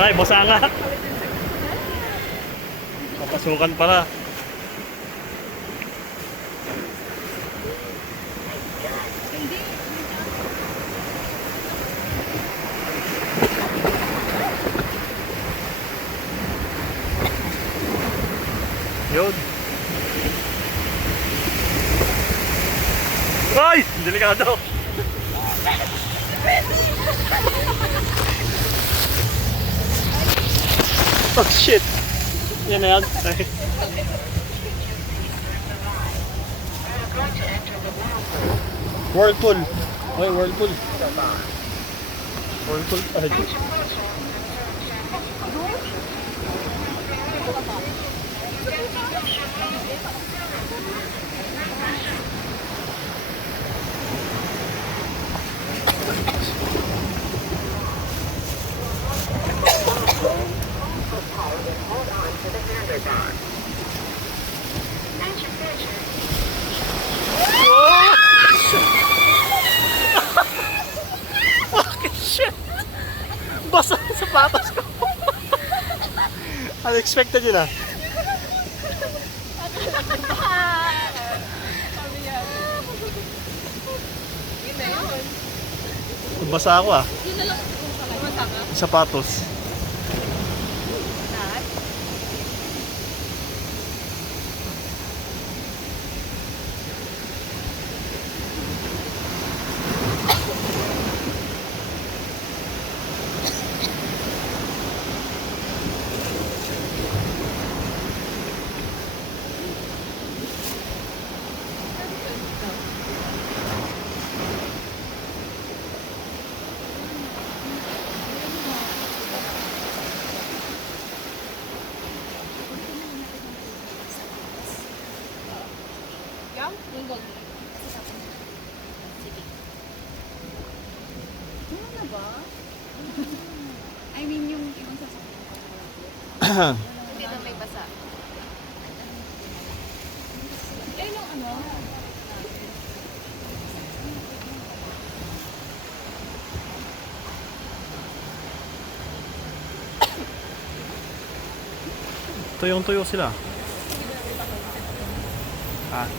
Ay, basa nga. Papasukan pala. Yun. Ay! Delikado. Oh shit. Yan na yan. Whirlpool. Oy, whirlpool. Whirlpool. Ay. Shit! Basa ang sapatos ko. Unexpected yun ah. Basa ako ah. Sapatos. Yung gold. Sige. Ano na ba? I mean, yung ibang sasakyan. Hindi na may basa. Eh, yung ano? Tuyong-tuyo sila. Ah.